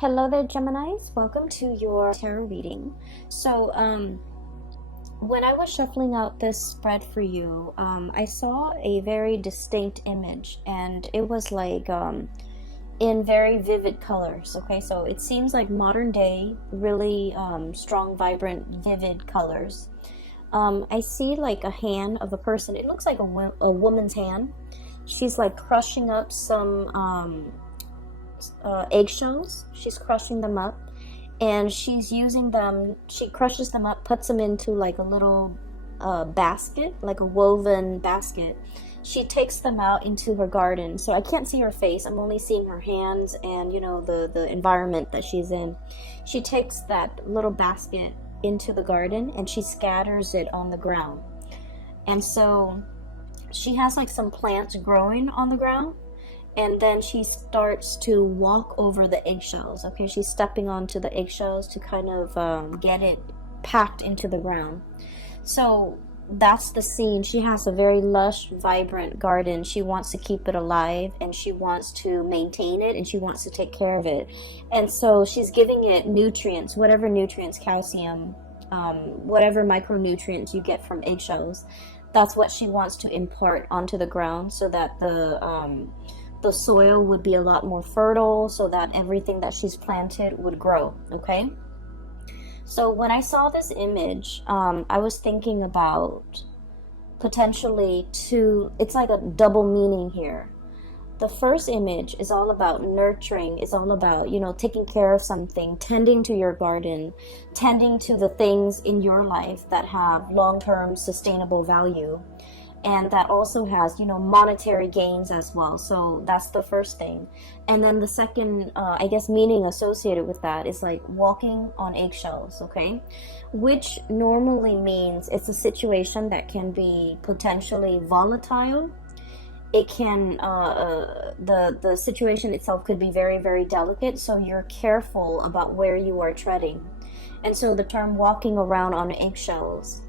Hello there, Geminis. Welcome to your tarot reading. So, when I was shuffling out this spread for you, I saw a very distinct image, and it was like in very vivid colors. Okay, so it seems like modern day, really strong, vibrant, vivid colors. I see like a hand of a person. It looks like a woman's hand. She's like crushing up some eggshells. She's crushing them up, and she's using them. She crushes them up, puts them into like a little basket, like a woven basket. She takes them out into her garden. So I can't see her face. I'm only seeing her hands and the environment that she's in. She takes that little basket into the garden and she scatters it on the ground. And so she has like some plants growing on the ground, and then she starts to walk over the eggshells. Okay, she's stepping onto the eggshells to kind of get it packed into the ground. So that's the scene. She has a very lush, vibrant garden. She wants to keep it alive, and she wants to maintain it, and she wants to take care of it. And so she's giving it nutrients, whatever nutrients, calcium, whatever micronutrients you get from eggshells. That's what she wants to impart onto the ground, so that the soil would be a lot more fertile, so that everything that she's planted would grow. Okay, so when I saw this image, I was thinking about potentially it's like a double meaning here. The first image is all about nurturing, is all about taking care of something, tending to your garden, tending to the things in your life that have long-term sustainable value, and that also has monetary gains as well. So that's the first thing. And then the second I guess meaning associated with that is like walking on eggshells. Okay, which normally means it's a situation that can be potentially volatile. It can the situation itself could be very, very delicate, so you're careful about where you are treading. And so the term walking around on eggshells,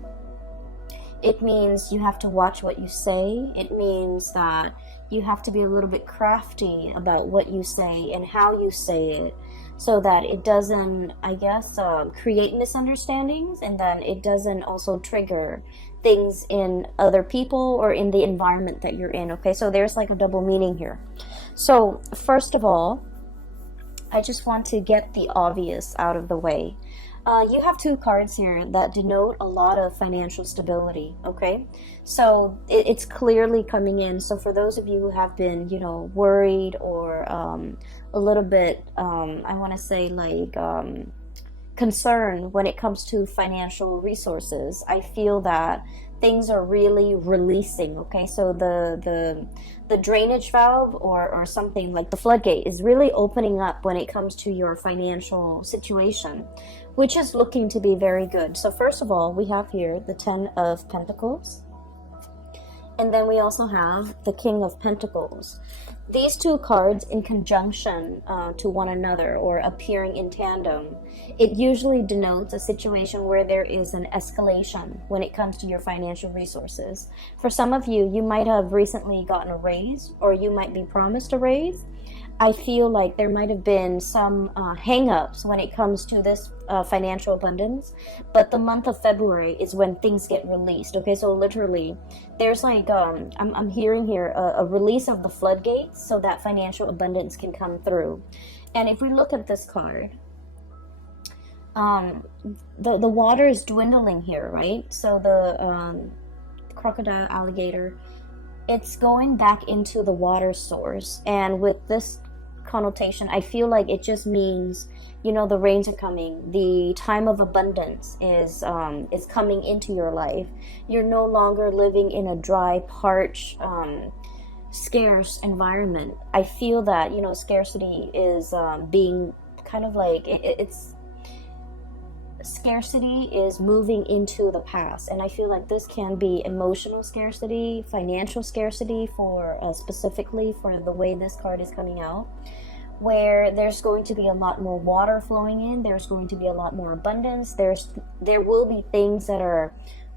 it means you have to watch what you say. It means that you have to be a little bit crafty about what you say and how you say it, so that it doesn't, I guess, create misunderstandings, and then it doesn't also trigger things in other people or in the environment that you're in. Okay, so there's like a double meaning here. So first of all, I just want to get the obvious out of the way. You have two cards here that denote a lot of financial stability. Okay, so it's clearly coming in. So for those of you who have been worried or a little bit I want to say like concerned when it comes to financial resources, I feel that things are really releasing. Okay, so the drainage valve or something like the floodgate is really opening up when it comes to your financial situation, which is looking to be very good. So first of all, we have here the 10 of Pentacles, and then we also have the King of Pentacles. These two cards in conjunction to one another, or appearing in tandem, it usually denotes a situation where there is an escalation when it comes to your financial resources. For some of you, you might have recently gotten a raise, or you might be promised a raise. I feel like there might have been some hang-ups when it comes to this financial abundance, but the month of February is when things get released. Okay, so literally there's like I'm hearing here a release of the floodgates, so that financial abundance can come through. And if we look at this card, the water is dwindling here, right? So the crocodile, alligator, it's going back into the water source. And with this connotation, I feel like it just means the rains are coming, the time of abundance is coming into your life. You're no longer living in a dry, parched, scarce environment. I feel that scarcity is being kind of like it's scarcity is moving into the past, and I feel like this can be emotional scarcity, financial scarcity, for specifically for the way this card is coming out, where there's going to be a lot more water flowing in, there's going to be a lot more abundance, there will be things that are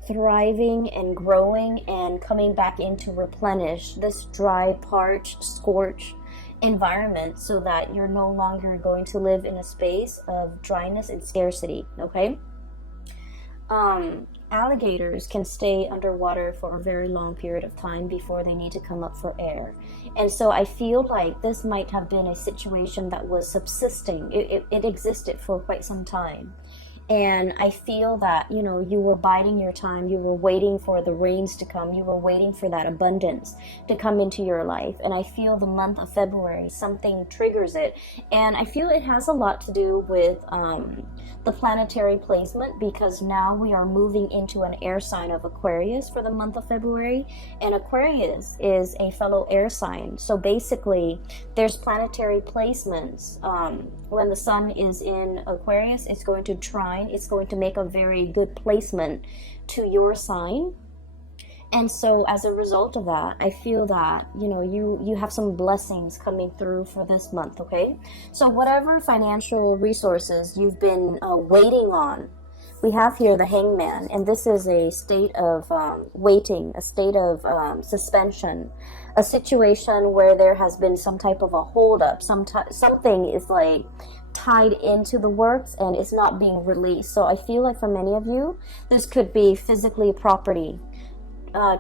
thriving and growing and coming back in to replenish this dry, parched, scorched environment so that you're no longer going to live in a space of dryness and scarcity, okay? Alligators can stay underwater for a very long period of time before they need to come up for air. And so I feel like this might have been a situation that was subsisting. It existed for quite some time. And I feel that, you know, you were biding your time. You were waiting for the rains to come. You were waiting for that abundance to come into your life. And I feel the month of February, something triggers it. And I feel it has a lot to do with the planetary placement, because now we are moving into an air sign of Aquarius for the month of February. And Aquarius is a fellow air sign. So basically, there's planetary placements. When the sun is in Aquarius, it's going to trine. It's going to make a very good placement to your sign. And so as a result of that, I feel that, you know, you have some blessings coming through for this month, okay? So whatever financial resources you've been waiting on, we have here the Hangman, and this is a state of waiting, a state of suspension, a situation where there has been some type of a holdup, something is like tied into the works and it's not being released. So I feel like for many of you, this could be physically property.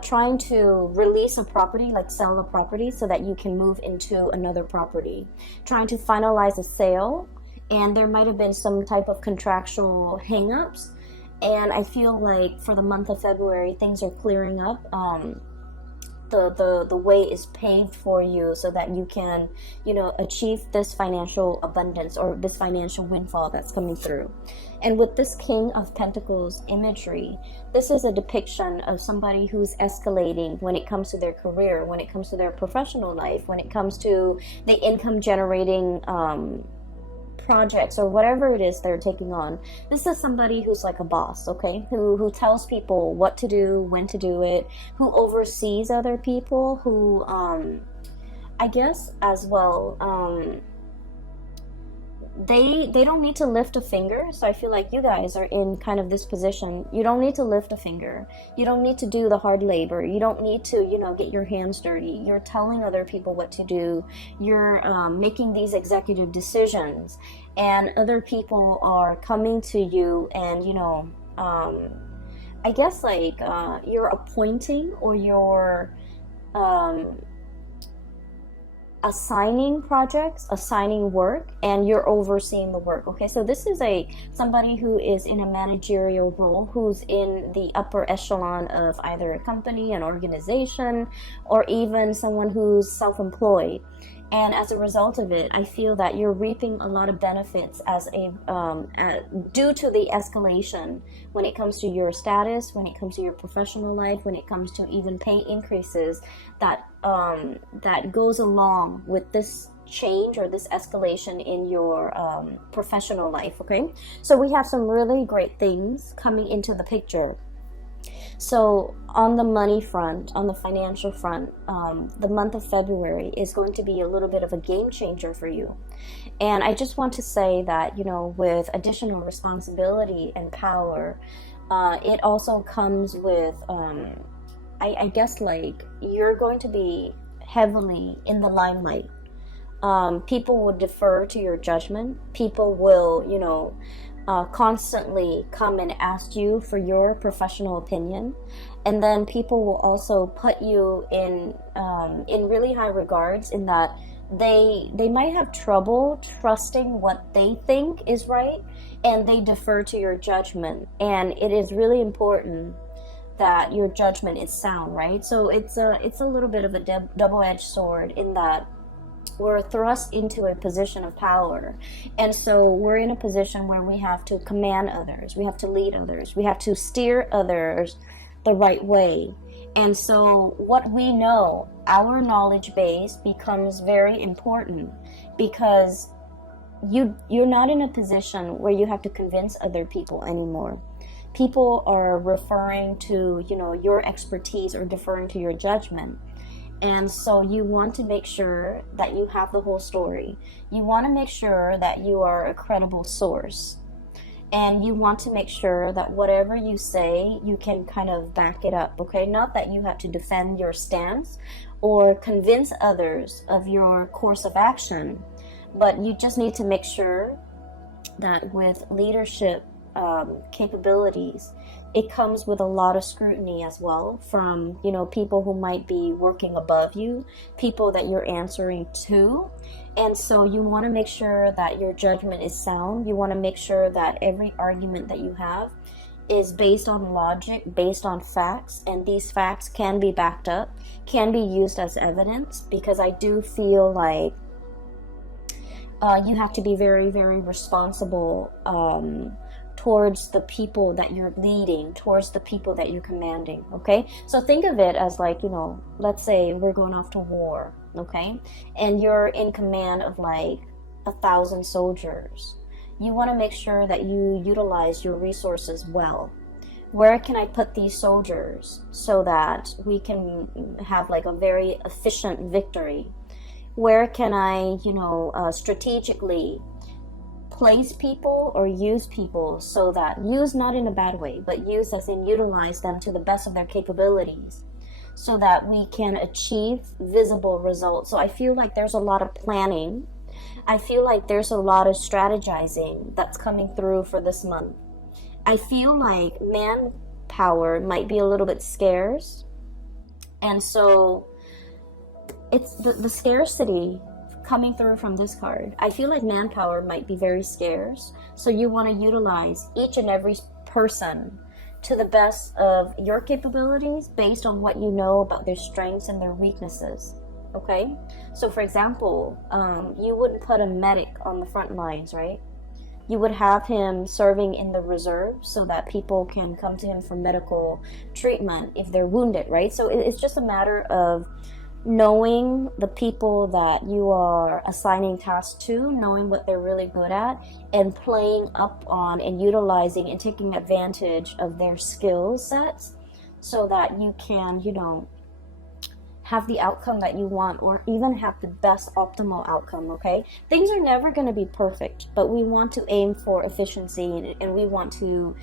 Trying to release a property, like sell a property so that you can move into another property. Trying to finalize a sale, and there might have been some type of contractual hang-ups. And I feel like for the month of February, things are clearing up. The way is paved for you so that you can, you know, achieve this financial abundance or this financial windfall that's coming through. And with this King of Pentacles imagery, this is a depiction of somebody who's escalating when it comes to their career, when it comes to their professional life, when it comes to the income generating projects or whatever it is they're taking on. This is somebody who's like a boss, okay? Who tells people what to do, when to do it, who oversees other people, who I guess as well they don't need to lift a finger. So I feel like you guys are in kind of this position. You don't need to lift a finger. You don't need to do the hard labor. You don't need to, you know, get your hands dirty. You're telling other people what to do. You're making these executive decisions, and other people are coming to you and, you know, I guess like you're appointing or you're assigning projects, assigning work, and you're overseeing the work. Okay, so this is somebody who is in a managerial role, who's in the upper echelon of either a company, an organization, or even someone who's self-employed. And as a result of it, I feel that you're reaping a lot of benefits due to the escalation when it comes to your status, when it comes to your professional life, when it comes to even pay increases that goes along with this change or this escalation in your professional life, okay? So we have some really great things coming into the picture. So on the money front, on the financial front, the month of February is going to be a little bit of a game changer for you. And I just want to say that, you know, with additional responsibility and power, it also comes with, I guess, like, you're going to be heavily in the limelight. People will defer to your judgment. People will, you know, constantly come and ask you for your professional opinion, and then people will also put you in really high regards, in that they might have trouble trusting what they think is right, and they defer to your judgment. And it is really important that your judgment is sound, right? So it's a little bit of a double-edged sword, in that we're thrust into a position of power. And so we're in a position where we have to command others, we have to lead others, we have to steer others the right way. And so what we know, our knowledge base, becomes very important, because you're not in a position where you have to convince other people anymore. People are referring to, you know, your expertise or deferring to your judgment. And so you want to make sure that you have the whole story. You want to make sure that you are a credible source. And you want to make sure that whatever you say, you can kind of back it up, okay? Not that you have to defend your stance or convince others of your course of action, but you just need to make sure that with leadership capabilities, it comes with a lot of scrutiny as well from, you know, people who might be working above you, people that you're answering to. And so you want to make sure that your judgment is sound. You want to make sure that every argument that you have is based on logic, based on facts, and these facts can be backed up, can be used as evidence, because I do feel like you have to be very, very responsible towards the people that you're leading, towards the people that you're commanding, okay? So think of it as like, you know, let's say we're going off to war, okay? And you're in command of like 1,000 soldiers. You want to make sure that you utilize your resources well. Where can I put these soldiers so that we can have like a very efficient victory? Where can I, you know, strategically place people or use people so that, use not in a bad way, but use as in utilize them to the best of their capabilities so that we can achieve visible results. So I feel like there's a lot of planning. I feel like there's a lot of strategizing that's coming through for this month. I feel like manpower might be a little bit scarce, and so it's the scarcity coming through from this card. I feel like manpower might be very scarce, so you want to utilize each and every person to the best of your capabilities based on what you know about their strengths and their weaknesses, okay? So for example, you wouldn't put a medic on the front lines, right? You would have him serving in the reserve so that people can come to him for medical treatment if they're wounded, right? So it's just a matter of knowing the people that you are assigning tasks to, knowing what they're really good at, and playing up on and utilizing and taking advantage of their skill sets so that you can, you know, have the outcome that you want, or even have the best optimal outcome, okay? Things are never going to be perfect, but we want to aim for efficiency, and we want to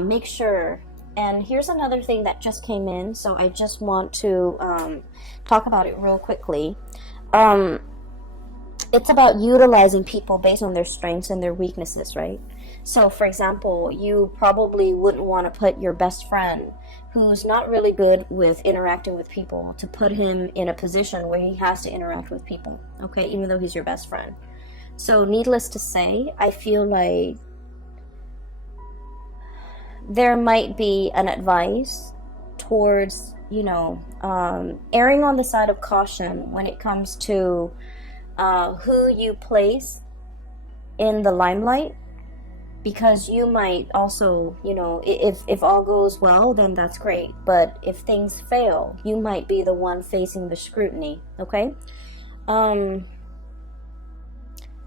make sure. And here's another thing that just came in, so I just want to talk about it real quickly. It's about utilizing people based on their strengths and their weaknesses, right? So, for example, you probably wouldn't want to put your best friend who's not really good with interacting with people to put him in a position where he has to interact with people, okay, even though he's your best friend. So, needless to say, I feel like there might be an advice towards, you know, erring on the side of caution when it comes to who you place in the limelight, because you might also, you know, if all goes well, then that's great, but if things fail, you might be the one facing the scrutiny, okay?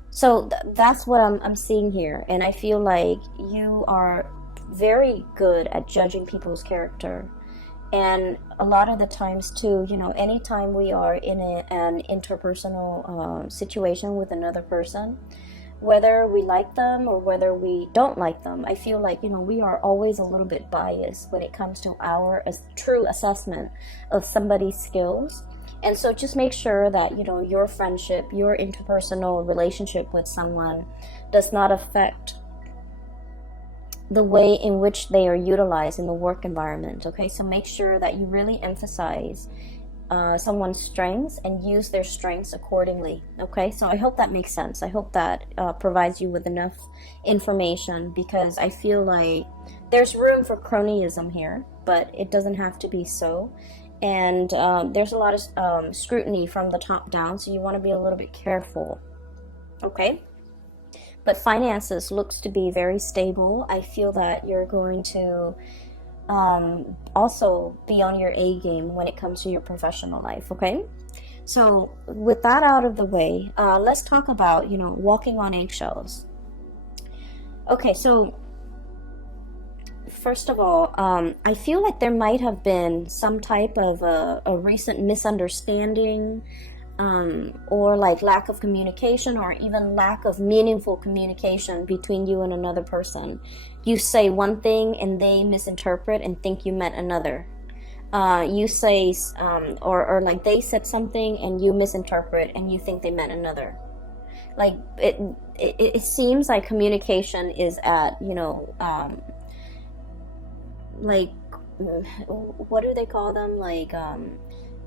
So that's what I'm seeing here, and I feel like you are very good at judging people's character. And a lot of the times too, you know, anytime we are in an interpersonal situation with another person, whether we like them or whether we don't like them, I feel like, you know, we are always a little bit biased when it comes to our true assessment of somebody's skills. And so just make sure that, you know, your friendship, your interpersonal relationship with someone does not affect the way in which they are utilized in the work environment, okay? So make sure that you really emphasize someone's strengths and use their strengths accordingly, okay? So I hope that makes sense. I hope that provides you with enough information, because I feel like there's room for cronyism here, but it doesn't have to be so. And there's a lot of scrutiny from the top down, so you want to be a little bit careful, okay? But finances looks to be very stable. I feel that you're going to also be on your A game when it comes to your professional life, okay? So with that out of the way, let's talk about, you know, walking on eggshells. Okay, so first of all, I feel like there might have been some type of a recent misunderstanding, or like lack of communication, or even lack of meaningful communication between you and another person. You say one thing and they misinterpret and think you meant another. You say, or like they said something and you misinterpret and you think they meant another. Like it seems like communication is at, like, what do they call them? Like,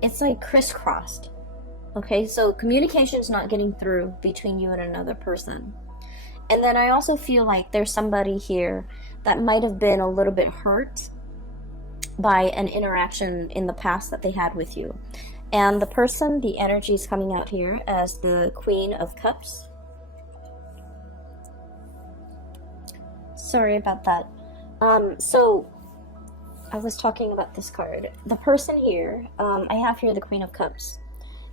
it's like crisscrossed. Okay, so communication is not getting through between you and another person. And then I also feel like there's somebody here that might have been a little bit hurt by an interaction in the past that they had with you. And the person, the energy is coming out here as the Queen of Cups. Sorry about that. So I was talking about this card. The person here, I have here the Queen of Cups.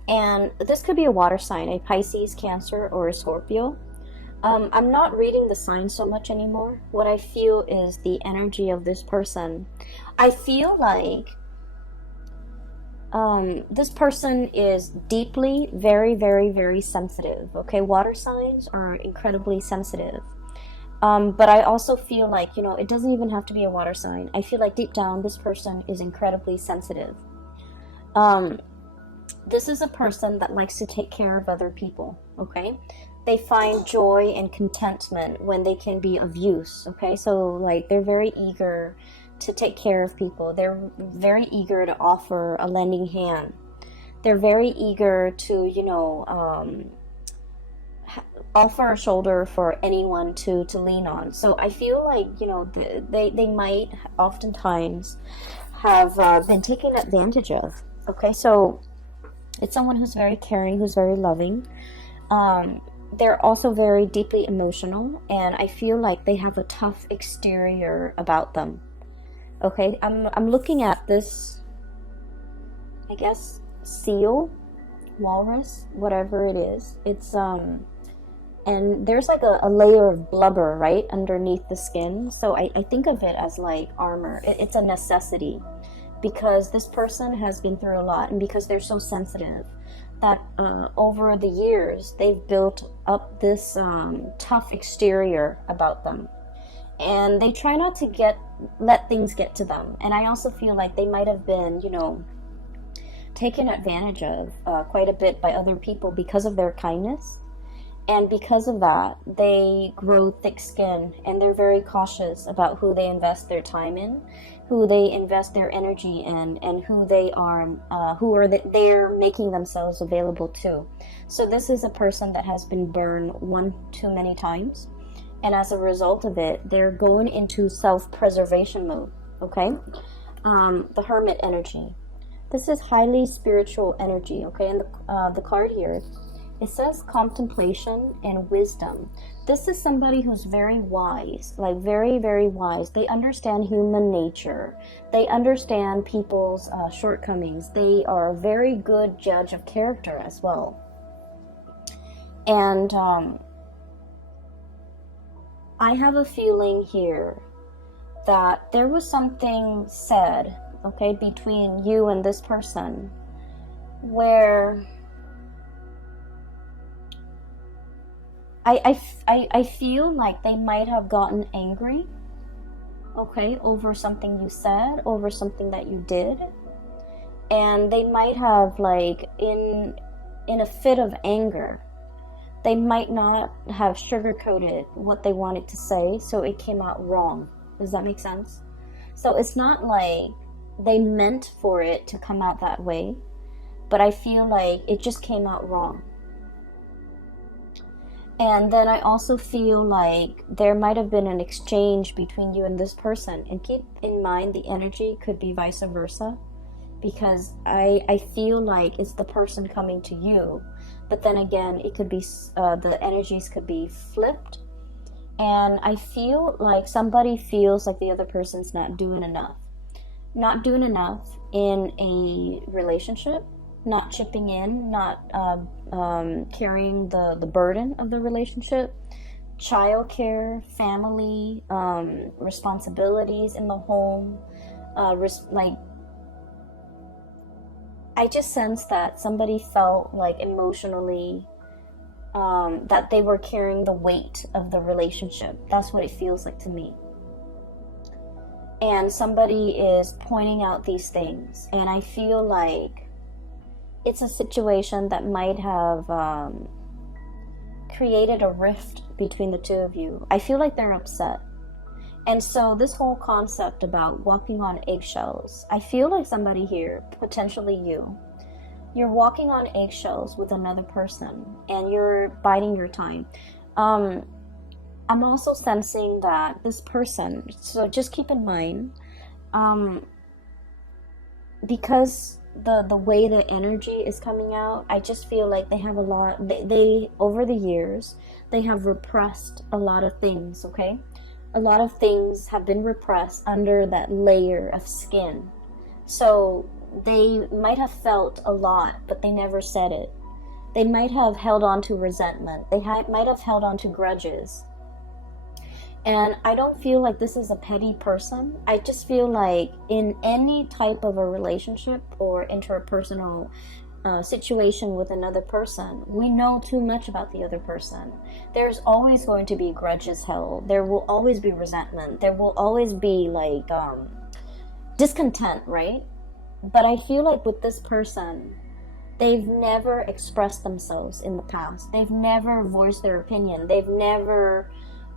And this could be a water sign, a Pisces, Cancer, or a Scorpio. I'm not reading the signs so much anymore. What I feel is the energy of this person. I feel like this person is deeply, very, very, very sensitive. Okay, water signs are incredibly sensitive. But I also feel like, it doesn't even have to be a water sign. I feel like deep down, this person is incredibly sensitive. This is a person that likes to take care of other people, okay? They find joy and contentment when they can be of use, okay? So, like, they're very eager to take care of people. They're very eager to offer a lending hand. They're very eager to, offer a shoulder for anyone to lean on. So I feel like, they might oftentimes have been taken advantage of, okay? So it's someone who's very caring, who's very loving. They're also very deeply emotional, and I feel like they have a tough exterior about them. Okay, I'm looking at this, I guess, seal, walrus, whatever it is. It's and there's like a layer of blubber right underneath the skin. So I think of it as like armor. It's a necessity, because this person has been through a lot, and because they're so sensitive, that over the years they've built up this tough exterior about them, and they try not to let things get to them. And I also feel like they might have been, taken advantage of quite a bit by other people because of their kindness. And because of that, they grow thick skin, and they're very cautious about who they invest their time in, who they invest their energy in, and who they're making themselves available to. So this is a person that has been burned one too many times, and as a result of it, they're going into self-preservation mode. Okay, the Hermit energy. This is highly spiritual energy. Okay, and the card here, it says contemplation and wisdom. This is somebody who's very wise, like very, very wise. They understand human nature. They understand people's shortcomings. They are a very good judge of character as well. And I have a feeling here that there was something said, okay, between you and this person, where I feel like they might have gotten angry, okay, over something you said, over something that you did. And they might have, like, in a fit of anger, they might not have sugarcoated what they wanted to say, so it came out wrong. Does that make sense? So it's not like they meant for it to come out that way, but I feel like it just came out wrong. And then I also feel like there might have been an exchange between you and this person. And keep in mind, the energy could be vice versa, because I feel like it's the person coming to you. But then again, it could be, the energies could be flipped. And I feel like somebody feels like the other person's not doing enough. Not doing enough in a relationship, not chipping in, not carrying the burden of the relationship, childcare, family, responsibilities in the home, like I just sense that somebody felt like emotionally that they were carrying the weight of the relationship. That's what it feels like to me. And somebody is pointing out these things, and I feel like it's a situation that might have created a rift between the two of you. I feel like they're upset. And so this whole concept about walking on eggshells, I feel like somebody here, potentially you're walking on eggshells with another person and you're biding your time. I'm also sensing that this person, so just keep in mind, because the way the energy is coming out, I just feel like they have a lot, they over the years, they have repressed a lot of things, okay? A lot of things have been repressed under that layer of skin. So they might have felt a lot, but they never said it. They might have held on to resentment. They might have held on to grudges. And I don't feel like this is a petty person. I just feel like in any type of a relationship or interpersonal situation with another person, we know too much about the other person. There's always going to be grudges held. There will always be resentment. There will always be like discontent, right? But I feel like with this person, they've never expressed themselves in the past. They've never voiced their opinion. They've never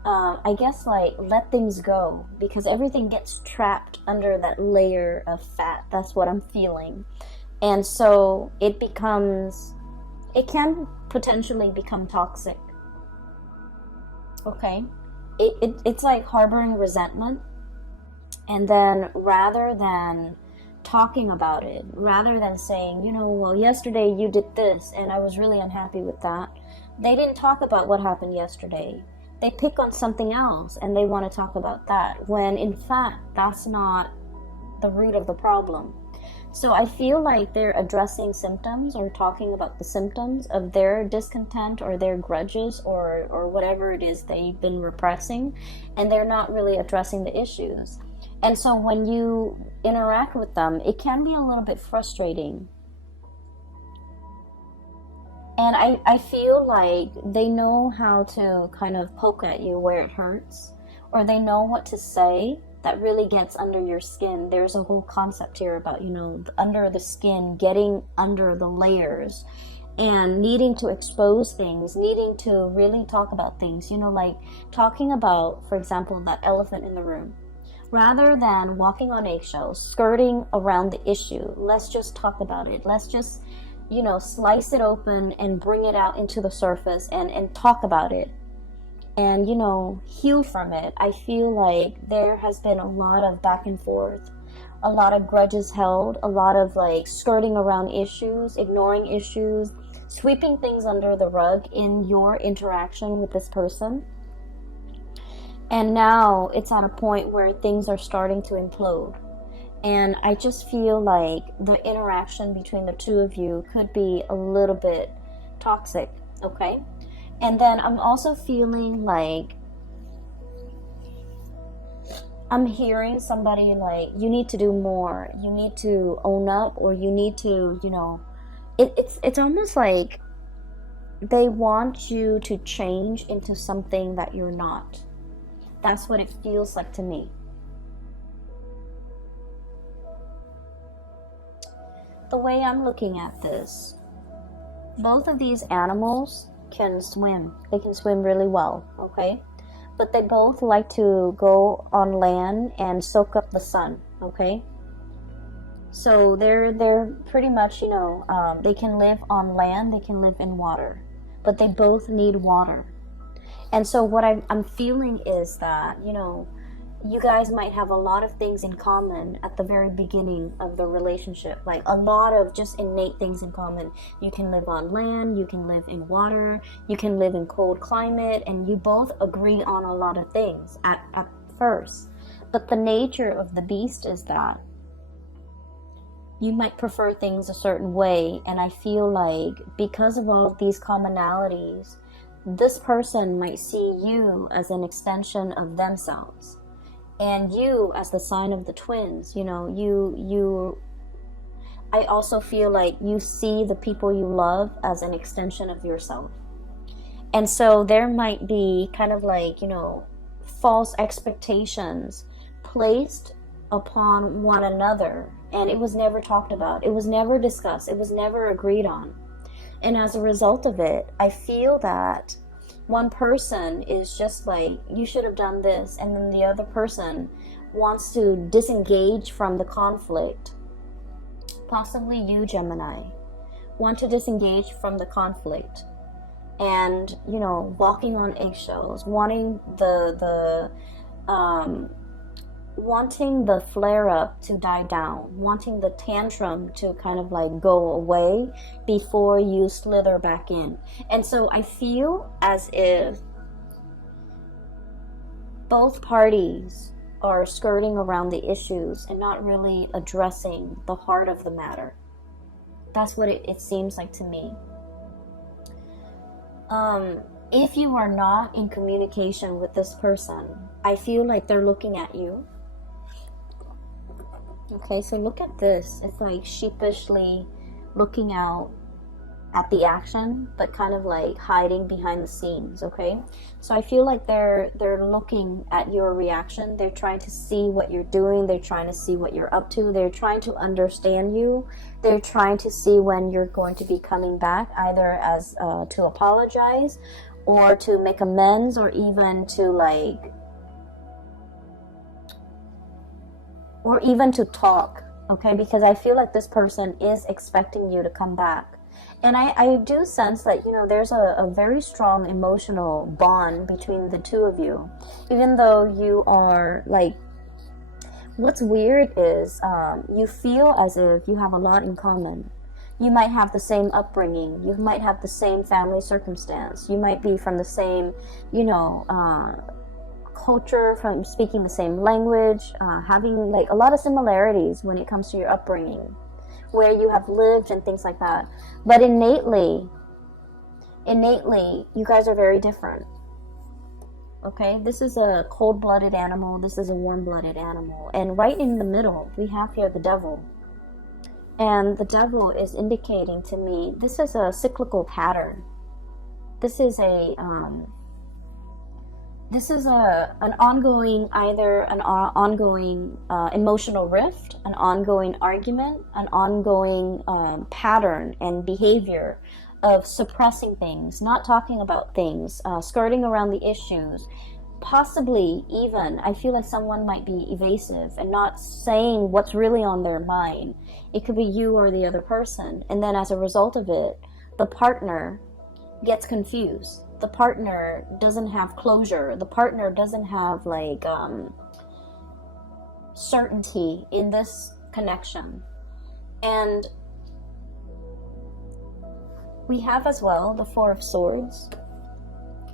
I guess like let things go, because everything gets trapped under that layer of fat. That's what I'm feeling. And so it can potentially become toxic. Okay? It's like harboring resentment, and then rather than talking about it, rather than saying, well, yesterday you did this and I was really unhappy with that, they didn't talk about what happened yesterday. They pick on something else and they want to talk about that, when in fact that's not the root of the problem. So I feel like they're addressing symptoms or talking about the symptoms of their discontent or their grudges or whatever it is they've been repressing, and they're not really addressing the issues. And so when you interact with them, it can be a little bit frustrating. And I feel like they know how to kind of poke at you where it hurts, or they know what to say that really gets under your skin. There's a whole concept here about, under the skin, getting under the layers and needing to expose things, needing to really talk about things, like talking about, for example, that elephant in the room. Rather than walking on eggshells, skirting around the issue, let's just talk about it. Let's just slice it open and bring it out into the surface and talk about it and, heal from it. I feel like there has been a lot of back and forth, a lot of grudges held, a lot of like skirting around issues, ignoring issues, sweeping things under the rug in your interaction with this person. And now it's at a point where things are starting to implode. And I just feel like the interaction between the two of you could be a little bit toxic, okay? And then I'm also feeling like I'm hearing somebody like, you need to do more, you need to own up, or you need to, it's almost like they want you to change into something that you're not. That's what it feels like to me. The way I'm looking at this, both of these animals can swim. They can swim really well, okay? But they both like to go on land and soak up the sun, okay? So they're pretty much, they can live on land, they can live in water, but they both need water. And so what I'm feeling is that, you guys might have a lot of things in common at the very beginning of the relationship, like a lot of just innate things in common. You can live on land, you can live in water, you can live in cold climate, and you both agree on a lot of things at first. But the nature of the beast is that you might prefer things a certain way, and I feel like because of all of these commonalities, this person might see you as an extension of themselves. And you as the sign of the twins, I I also feel like you see the people you love as an extension of yourself. And so there might be kind of like, you know, false expectations placed upon one another, and it was never talked about. It was never discussed. It was never agreed on. And as a result of it, I feel that one person is just like, you should have done this, and then the other person wants to disengage from the conflict. Possibly you, Gemini, want to disengage from the conflict, and, you know, walking on eggshells, wanting wanting the flare up to die down, wanting the tantrum to kind of like go away before you slither back in. And so I feel as if both parties are skirting around the issues and not really addressing the heart of the matter. That's what it seems like to me. If you are not in communication with this person, I feel like they're looking at you. Okay, so look at this. It's like sheepishly looking out at the action, but kind of like hiding behind the scenes. Okay, so I feel like they're looking at your reaction. They're trying to see what you're doing. They're trying to see what you're up to. They're trying to understand you. They're trying to see when you're going to be coming back, either as to apologize, or to make amends, or even to like, or even to talk. Okay, because I feel like this person is expecting you to come back. And I do sense that, you know, there's a very strong emotional bond between the two of you. Even though you are like, what's weird is you feel as if you have a lot in common. You might have the same upbringing. You might have the same family circumstance. You might be from the same, you know, culture, from speaking the same language, having like a lot of similarities when it comes to your upbringing, where you have lived and things like that. But innately, you guys are very different. Okay, this is a cold-blooded animal. This is a warm-blooded animal. And right in the middle, we have here the devil. And the devil is indicating to me, this is a cyclical pattern. This is an ongoing, either an ongoing emotional rift, an ongoing argument, an ongoing pattern and behavior of suppressing things, not talking about things, skirting around the issues. Possibly even, I feel like someone might be evasive and not saying what's really on their mind. It could be you or the other person. And then as a result of it, the partner gets confused. The partner doesn't have closure. The partner doesn't have like certainty in this connection. And we have as well the Four of Swords.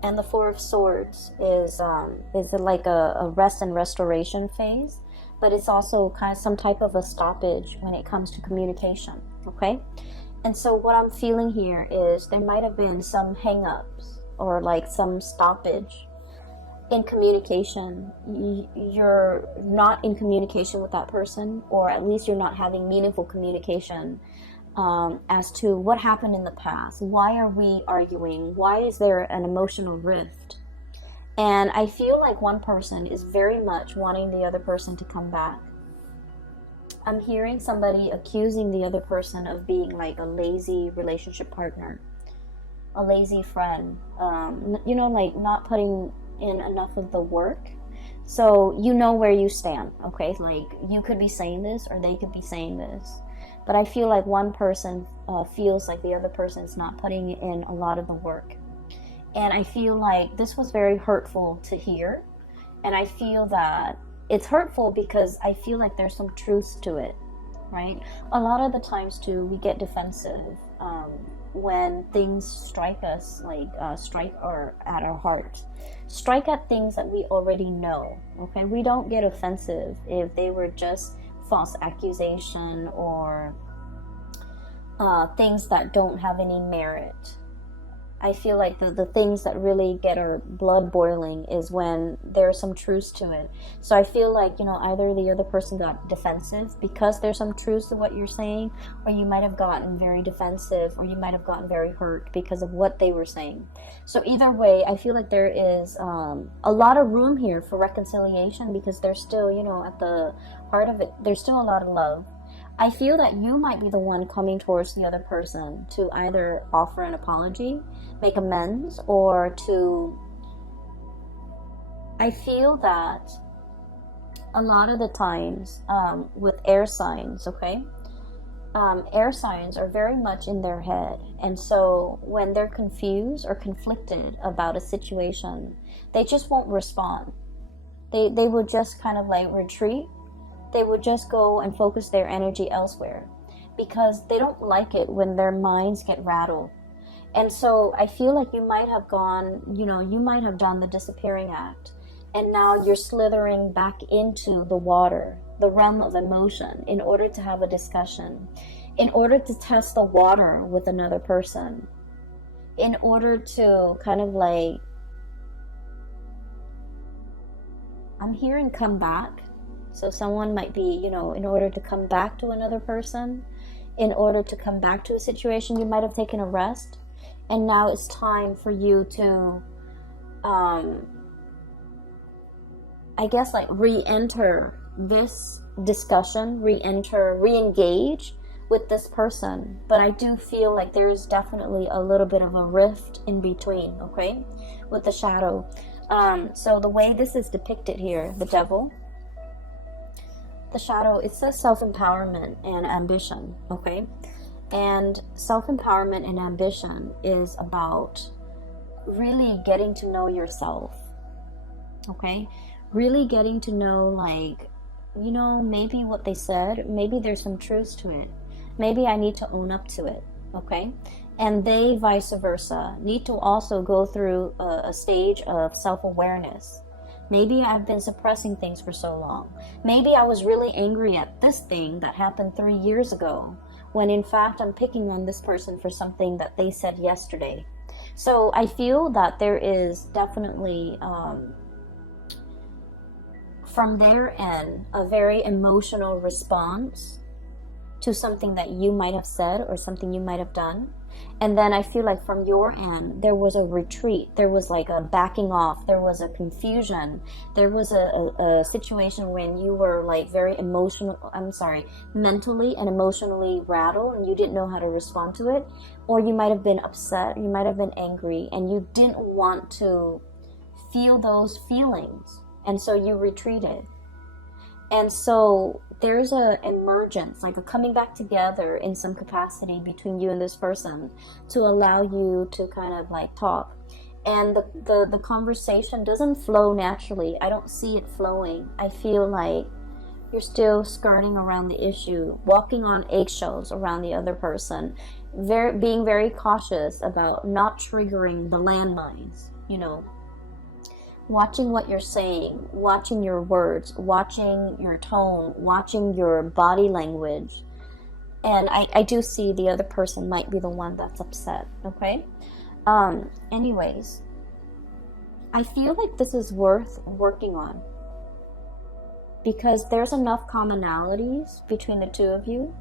And the Four of Swords is like a rest and restoration phase, but it's also kind of some type of a stoppage when it comes to communication. Okay, and so what I'm feeling here is there might have been some hang-ups or like some stoppage in communication. You're not in communication with that person, or at least you're not having meaningful communication as to what happened in the past. Why are we arguing? Why is there an emotional rift? And I feel like one person is very much wanting the other person to come back. I'm hearing somebody accusing the other person of being like a lazy relationship partner, a lazy friend, you know, like not putting in enough of the work. So you know where you stand, okay? Like you could be saying this or they could be saying this. But I feel like one person feels like the other person is not putting in a lot of the work. And I feel like this was very hurtful to hear. And I feel that it's hurtful because I feel like there's some truth to it, right? A lot of the times too, we get defensive when things strike us, like strike at our heart. Strike at things that we already know, okay? We don't get offensive if they were just false accusation or things that don't have any merit. I feel like the things that really get our blood boiling is when there's some truth to it. So I feel like, you know, either the other person got defensive because there's some truth to what you're saying, or you might have gotten very defensive, or you might have gotten very hurt because of what they were saying. So either way, I feel like there is a lot of room here for reconciliation, because there's still, you know, at the heart of it, there's still a lot of love. I feel that you might be the one coming towards the other person to either offer an apology, make amends, or to... I feel that a lot of the times with air signs, okay? Air signs are very much in their head. And so when they're confused or conflicted about a situation, they just won't respond. They will just kind of like retreat. They would just go and focus their energy elsewhere, because they don't like it when their minds get rattled. And so I feel like you might have gone, you know, you might have done the disappearing act, and now you're slithering back into the water, the realm of emotion, in order to have a discussion, in order to test the water with another person, in order to kind of like, I'm hearing come back. So someone might be, you know, in order to come back to another person, in order to come back to a situation, you might have taken a rest. And now it's time for you to, I guess, like re-enter this discussion, re-engage with this person. But I do feel like there's definitely a little bit of a rift in between, okay, with the shadow. So the way this is depicted here, the devil, the shadow, it says self-empowerment and ambition, okay? And self-empowerment and ambition is about really getting to know yourself, okay? Really getting to know, like, you know, maybe what they said, maybe there's some truth to it. Maybe I need to own up to it, okay? And they, vice versa, need to also go through a stage of self-awareness. Maybe I've been suppressing things for so long. Maybe I was really angry at this thing that happened 3 years ago, when in fact I'm picking on this person for something that they said yesterday. So I feel that there is definitely, from their end, a very emotional response to something that you might have said or something you might have done. And then I feel like from your end, there was a retreat. There was like a backing off. There was a confusion. There was a situation when you were like very mentally and emotionally rattled, and you didn't know how to respond to it. Or you might have been upset. You might have been angry, and you didn't want to feel those feelings. And so you retreated. And so there's a emergence, like a coming back together in some capacity between you and this person to allow you to kind of like talk. And the conversation doesn't flow naturally. I don't see it flowing. I feel like you're still skirting around the issue, walking on eggshells around the other person, being very cautious about not triggering the landmines, you know. Watching what you're saying, watching your words, watching your tone, watching your body language. And I do see the other person might be the one that's upset, okay? Anyways, I feel like this is worth working on, because there's enough commonalities between the two of you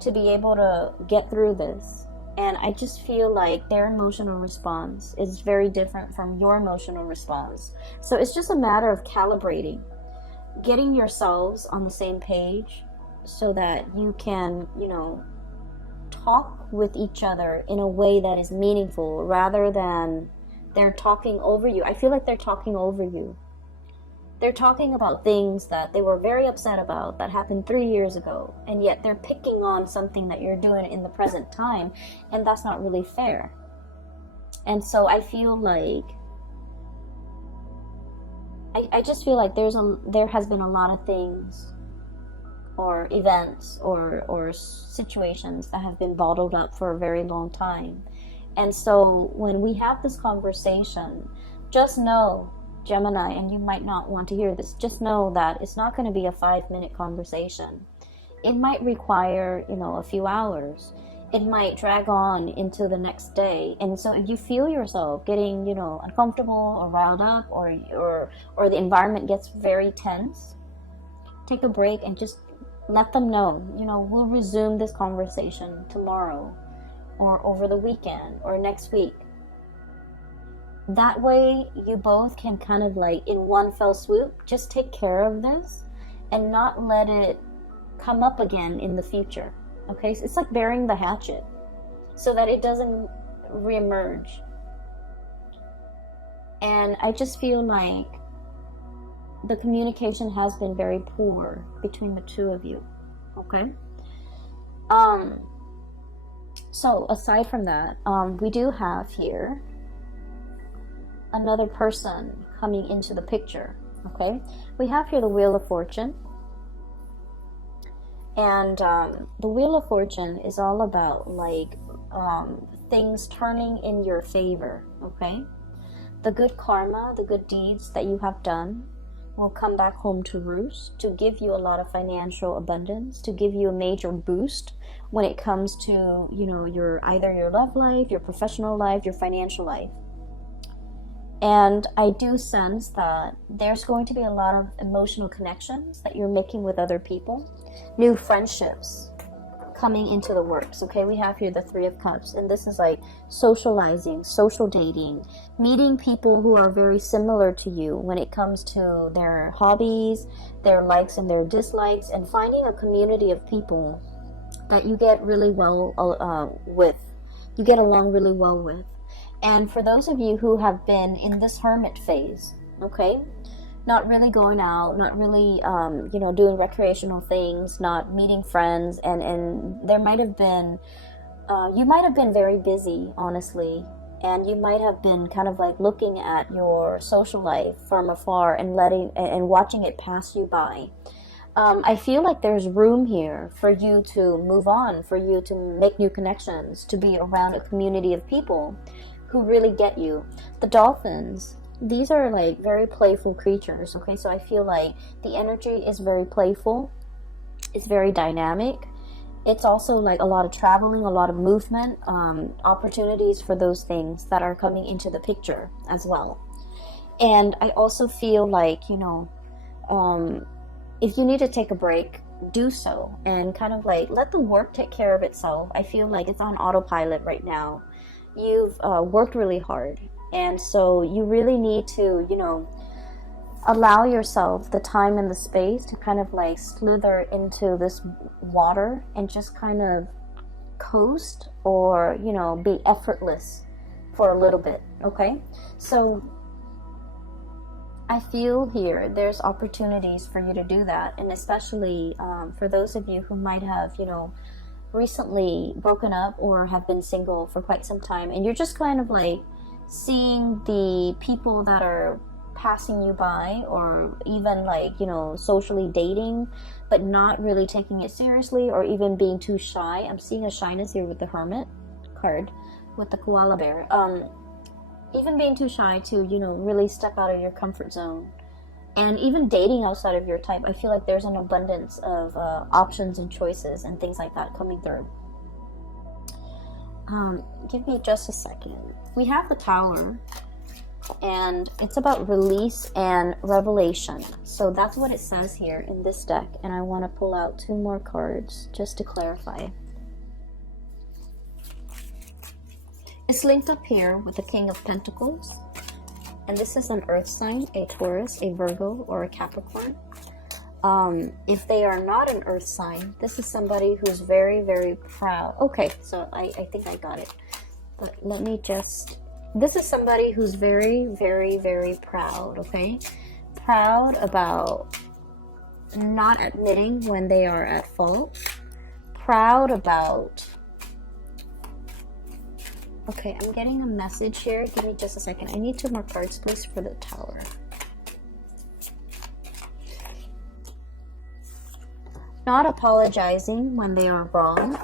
to be able to get through this. And I just feel like their emotional response is very different from your emotional response. So it's just a matter of calibrating, getting yourselves on the same page so that you can, you know, talk with each other in a way that is meaningful rather than they're talking over you. I feel like they're talking over you. They're talking about things that they were very upset about that happened 3 years ago, and yet they're picking on something that you're doing in the present time, and that's not really fair. And so I feel like I just feel like there has been a lot of things or events or situations that have been bottled up for a very long time. And so when we have this conversation, just know, Gemini, and you might not want to hear this, just know that it's not going to be a 5-minute conversation. It might require, you know, a few hours. it might drag on into the next day. And so if you feel yourself getting, you know, uncomfortable or riled up, or the environment gets very tense, take a break and just let them know, you know, we'll resume this conversation tomorrow or over the weekend or next week. That way you both can kind of like in one fell swoop just take care of this and not let it come up again in the future. Okay, so it's like burying the hatchet so that it doesn't reemerge. And I just feel like the communication has been very poor between the two of you. Okay. So aside from that, we do have here another person coming into the picture. Okay, we have here the Wheel of Fortune. And the Wheel of Fortune is all about like things turning in your favor, okay? The good karma, the good deeds that you have done will come back home to roost to give you a lot of financial abundance, to give you a major boost when it comes to, you know, either your love life, your professional life, your financial life. And I do sense that there's going to be a lot of emotional connections that you're making with other people. New friendships coming into the works. Okay, we have here the Three of Cups, and this is like socializing, social dating, meeting people who are very similar to you when it comes to their hobbies, their likes and their dislikes, and finding a community of people that you get really well with, you get along really well with. And for those of you who have been in this hermit phase, okay, not really going out, not really, you know, doing recreational things, not meeting friends, and there might have been, you might have been very busy, honestly, and you might have been kind of like looking at your social life from afar and watching it pass you by. I feel like there's room here for you to move on, for you to make new connections, to be around a community of people who really get you. The dolphins, these are like very playful creatures, okay? So I feel like the energy is very playful. It's very dynamic. It's also like a lot of traveling, a lot of movement, opportunities for those things that are coming into the picture as well. And I also feel like, you know, if you need to take a break, do so and kind of like let the work take care of itself. I feel like it's on autopilot right now. You've worked really hard. And so you really need to, you know, allow yourself the time and the space to kind of like slither into this water and just kind of coast or, you know, be effortless for a little bit, okay? So I feel here there's opportunities for you to do that, and especially for those of you who might have, you know, recently broken up or have been single for quite some time, and you're just kind of like seeing the people that are passing you by, or even like, you know, socially dating but not really taking it seriously, or even being too shy. I'm seeing a shyness here with the Hermit card with the koala bear. Even being too shy to, you know, really step out of your comfort zone, and even dating outside of your type. I feel like there's an abundance of options and choices and things like that coming through. Give me just a second. We have the Tower, and it's about release and revelation. So that's what it says here in this deck, and I want to pull out 2 more cards just to clarify. It's linked up here with the King of Pentacles, and this is an earth sign, a Taurus, a Virgo, or a Capricorn. If they are not an earth sign, this is somebody who's very, very proud. Okay, so I think I got it. But let me just... This is somebody who's very, very, very proud, okay? Proud about not admitting when they are at fault. Proud about... Okay, I'm getting a message here. Give me just a second. I need 2 more cards, please, for the Tower. Not apologizing when they are wrong.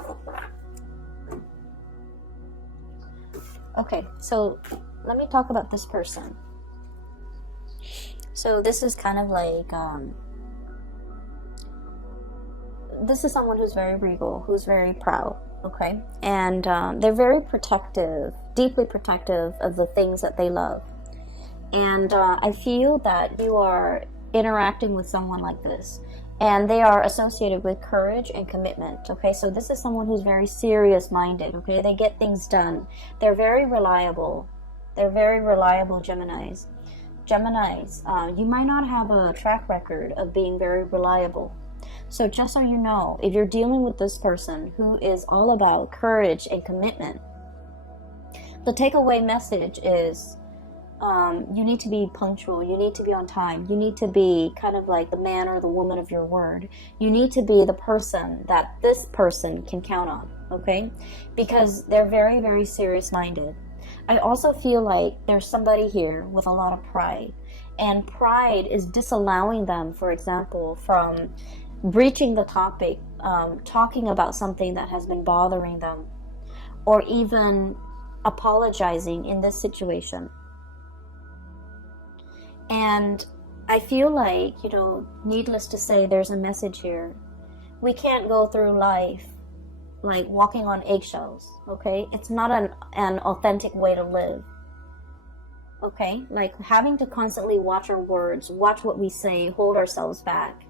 Okay, so let me talk about this person. So this is kind of like, this is someone who's very regal, who's very proud, okay? And they're very protective, deeply protective of the things that they love. And I feel that you are interacting with someone like this, and they are associated with courage and commitment, okay? So this is someone who's very serious minded, okay? They get things done. They're very reliable. They're very reliable Geminis. You might not have a track record of being very reliable. So just so you know, if you're dealing with this person who is all about courage and commitment, the takeaway message is you need to be punctual. You need to be on time. You need to be kind of like the man or the woman of your word. You need to be the person that this person can count on, okay? Because they're very, very serious minded. I also feel like there's somebody here with a lot of pride, and pride is disallowing them, for example, from breaching the topic, talking about something that has been bothering them, or even apologizing in this situation. And I feel like, needless to say, there's a message here. We can't go through life like walking on eggshells, okay? It's not an authentic way to live, okay? Like having to constantly watch our words, watch what we say, hold ourselves back,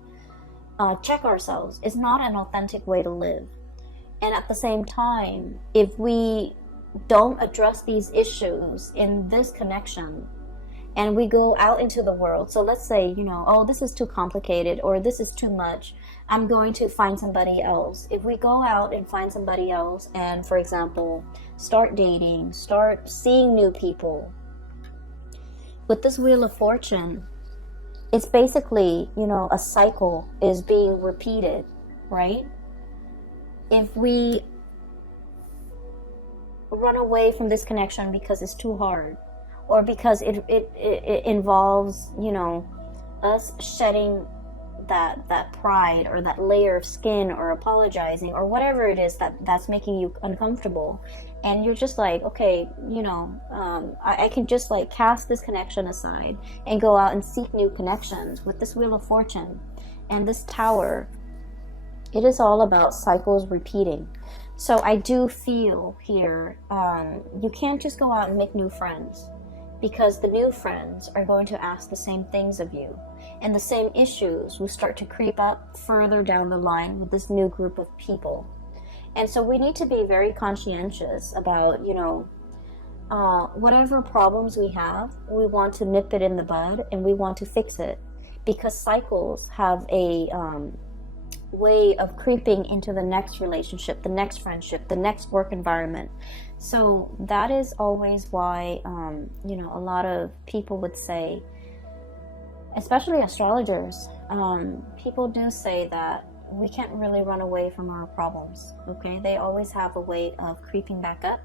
check ourselves is not an authentic way to live. And at the same time, if we don't address these issues in this connection, and we go out into the world, so let's say, oh, this is too complicated, or this is too much, I'm going to find somebody else. If we go out and find somebody else and, for example, start dating, start seeing new people, with this Wheel of Fortune, it's basically, a cycle is being repeated, right? If we run away from this connection because it's too hard, or because it involves, us shedding that pride or that layer of skin, or apologizing, or whatever it is that's making you uncomfortable, and you're just like, okay, I can just like cast this connection aside and go out and seek new connections. With this Wheel of Fortune and this Tower, it is all about cycles repeating. So I do feel here, you can't just go out and make new friends, because the new friends are going to ask the same things of you, and the same issues will start to creep up further down the line with this new group of people. And so we need to be very conscientious about, whatever problems we have, we want to nip it in the bud, and we want to fix it, because cycles have a way of creeping into the next relationship, the next friendship, the next work environment. So that is always why, a lot of people would say, especially astrologers, people do say that we can't really run away from our problems, okay? They always have a way of creeping back up,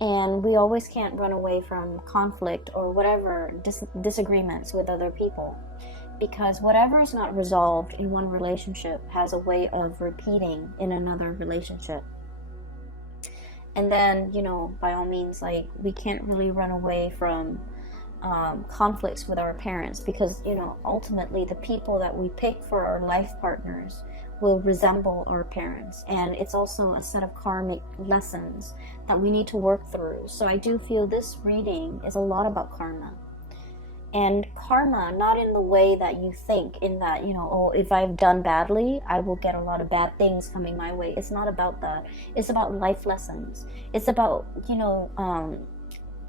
and we always can't run away from conflict or whatever disagreements with other people, because whatever is not resolved in one relationship has a way of repeating in another relationship. And then, by all means, like, we can't really run away from conflicts with our parents, because, ultimately the people that we pick for our life partners will resemble our parents. And it's also a set of karmic lessons that we need to work through. So I do feel this reading is a lot about karma. And karma, not in the way that you think, in that, if I've done badly, I will get a lot of bad things coming my way. It's not about that. It's about life lessons. It's about,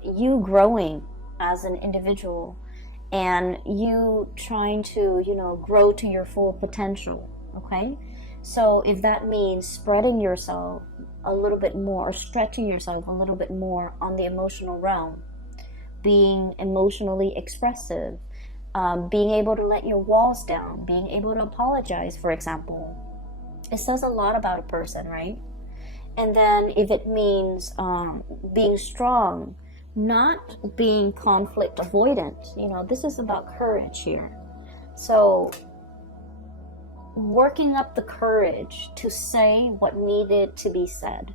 you growing as an individual, and you trying to, grow to your full potential, okay? So if that means spreading yourself a little bit more, or stretching yourself a little bit more on the emotional realm, being emotionally expressive, being able to let your walls down, being able to apologize, for example, it says a lot about a person, right? And then if it means being strong, not being conflict avoidant, this is about courage here. So working up the courage to say what needed to be said.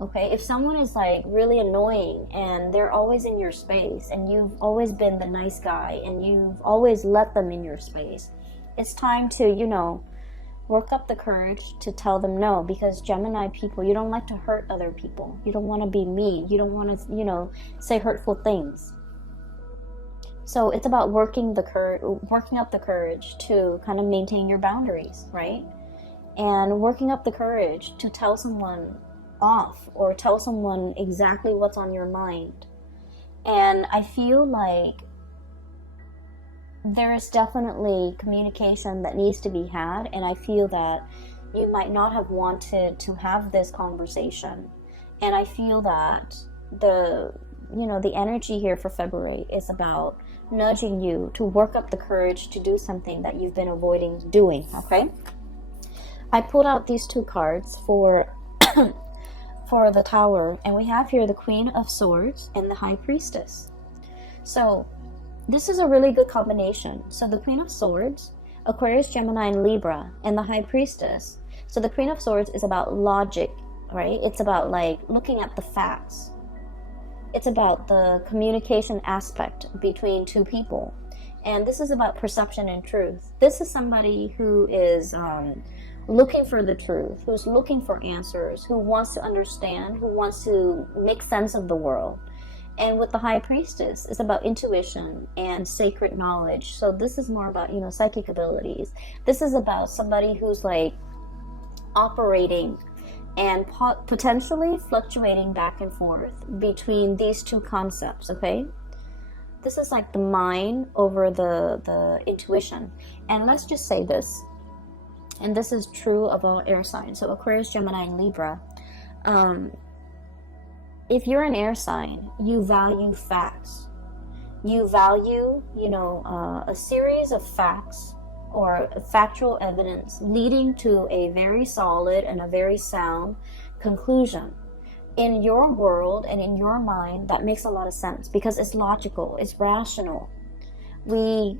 Okay, if someone is like really annoying and they're always in your space, and you've always been the nice guy and you've always let them in your space, it's time to, Work up the courage to tell them no, because Gemini people, you don't like to hurt other people. You don't want to be mean. You don't want to, you know, say hurtful things. So it's about working up the courage to kind of maintain your boundaries, right? And working up the courage to tell someone off or tell someone exactly what's on your mind. And I feel like there is definitely communication that needs to be had, and I feel that you might not have wanted to have this conversation. And I feel that the energy here for February is about nudging you to work up the courage to do something that you've been avoiding doing, okay? I pulled out these two cards for for the Tower, and we have here the Queen of Swords and the High Priestess. So this is a really good combination. So the Queen of Swords, Aquarius, Gemini, and Libra, and the High Priestess. So the Queen of Swords is about logic, right? It's about like looking at the facts. It's about the communication aspect between two people. And this is about perception and truth. This is somebody who is looking for the truth, who's looking for answers, who wants to understand, who wants to make sense of the world. And with the High Priestess, it's about intuition and sacred knowledge. So this is more about, psychic abilities. This is about somebody who's like operating and potentially fluctuating back and forth between these two concepts, okay? This is like the mind over the intuition. And let's just say this, and this is true of all air signs, so Aquarius, Gemini, and Libra. If you're an air sign, you value facts. You value, a series of facts or factual evidence leading to a very solid and a very sound conclusion. In your world and in your mind, that makes a lot of sense because it's logical, it's rational. We,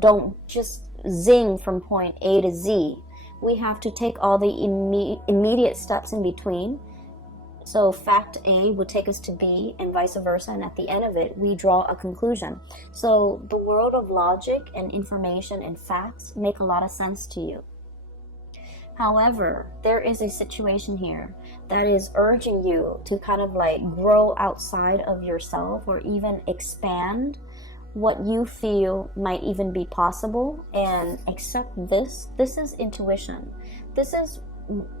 don't just zing from point A to Z. We have to take all the immediate steps in between. So fact A would take us to B and vice versa, and at the end of it, we draw a conclusion. So the world of logic and information and facts make a lot of sense to you. However, there is a situation here that is urging you to kind of like grow outside of yourself or even expand what you feel might even be possible and accept this. This is intuition. This is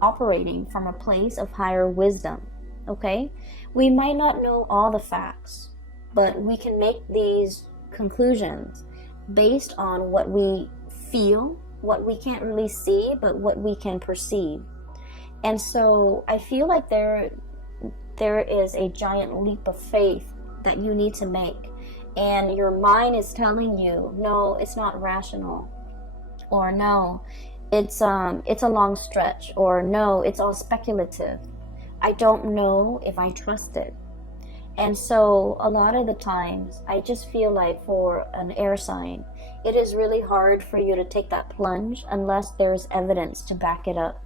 operating from a place of higher wisdom. Okay, we might not know all the facts, but we can make these conclusions based on what we feel, what we can't really see, but what we can perceive. And so I feel like there is a giant leap of faith that you need to make, and your mind is telling you, no, it's not rational, or no, it's a long stretch, or no, it's all speculative. I don't know if I trust it. And so a lot of the times I just feel like for an air sign, it is really hard for you to take that plunge unless there's evidence to back it up.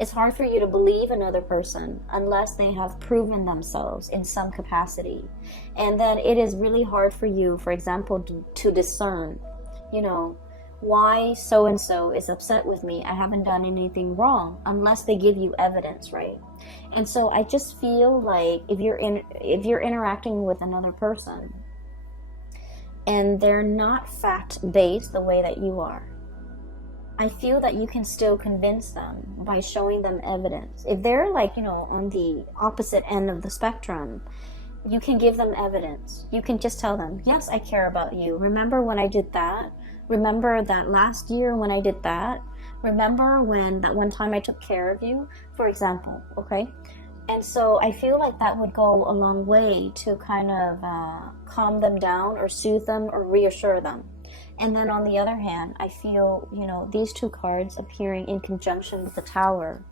It's hard for you to believe another person unless they have proven themselves in some capacity. And then it is really hard for you, for example, to discern, why so-and-so is upset with me. I haven't done anything wrong unless they give you evidence, right? And so I just feel like if you're interacting with another person and they're not fact-based the way that you are, I feel that you can still convince them by showing them evidence. If they're like, on the opposite end of the spectrum, you can give them evidence. You can just tell them, yes, I care about you. Remember when I did that? Remember that last year when I did that? Remember when that one time I took care of you, for example, okay? And so I feel like that would go a long way to kind of calm them down or soothe them or reassure them. And then on the other hand, I feel, these two cards appearing in conjunction with the Tower.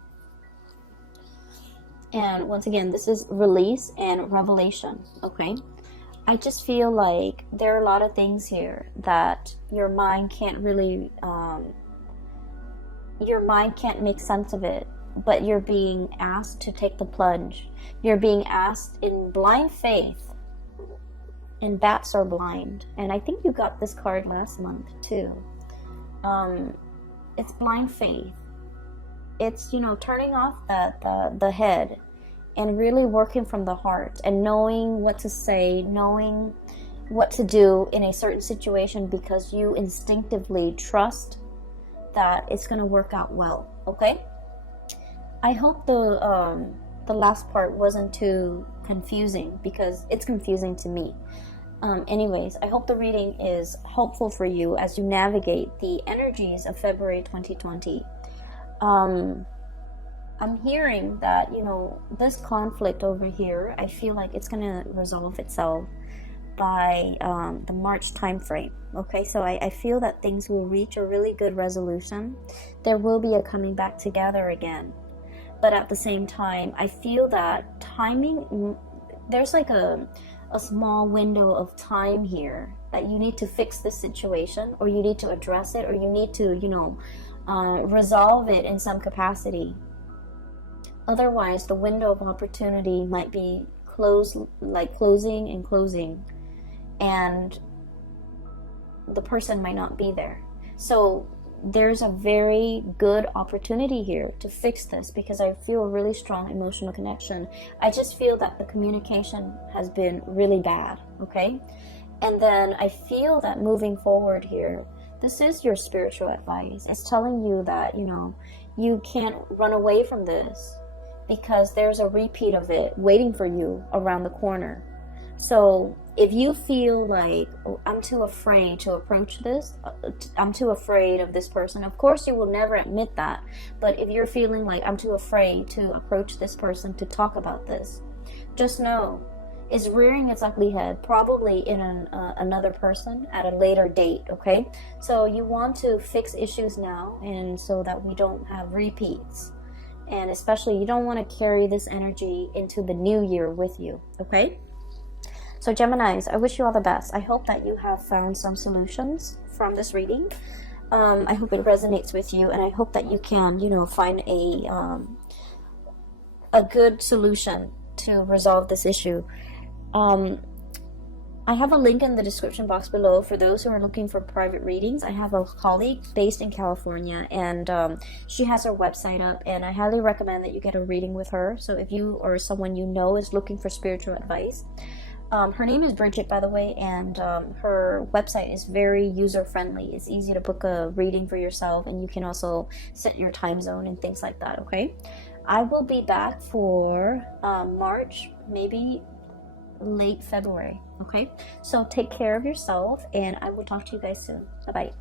And once again, this is release and revelation, okay? I just feel like there are a lot of things here that your mind can't really, make sense of it, but you're being asked to take the plunge. You're being asked in blind faith, and bats are blind. And I think you got this card last month too. It's blind faith. it's, you know, turning off the head and really working from the heart and knowing what to say, knowing what to do in a certain situation because you instinctively trust that it's going to work out well. Okay, I hope the last part wasn't too confusing, because it's confusing to me. Anyways, I hope the reading is helpful for you as you navigate the energies of February 2020. I'm hearing that, you know, this conflict over here, I feel like it's going to resolve itself by the March time frame. Okay, so I feel that things will reach a really good resolution. There will be a coming back together again. But at the same time, I feel that timing, there's like a small window of time here that you need to fix this situation, or you need to address it, or you need to, you know, resolve it in some capacity. Otherwise, the window of opportunity might be closing and closing, and the person might not be there. So there's a very good opportunity here to fix this, because I feel a really strong emotional connection. I just feel that the communication has been really bad, okay? And then I feel that moving forward here, this is your spiritual advice. It's telling you that, you know, you can't run away from this, because there's a repeat of it waiting for you around the corner. So if you feel like, oh, I'm too afraid to approach this, I'm too afraid of this person, of course you will never admit that. But if you're feeling like, I'm too afraid to approach this person, to talk about this, just know it's rearing its ugly head, probably in another person at a later date, okay? So you want to fix issues now, and so that we don't have repeats. And especially, you don't want to carry this energy into the new year with you, okay? So Geminis, I wish you all the best. I hope that you have found some solutions from this reading. I hope it resonates with you, and I hope that you can, you know, find a good solution to resolve this issue. I have a link in the description box below for those who are looking for private readings. I have a colleague based in California, and she has her website up, and I highly recommend that you get a reading with her. So if you or someone you know is looking for spiritual advice, her name is Bridget, by the way, and her website is very user-friendly. It's easy to book a reading for yourself, and you can also set your time zone and things like that, okay? I will be back for March, maybe late February, okay? So take care of yourself, and I will talk to you guys soon. Bye-bye.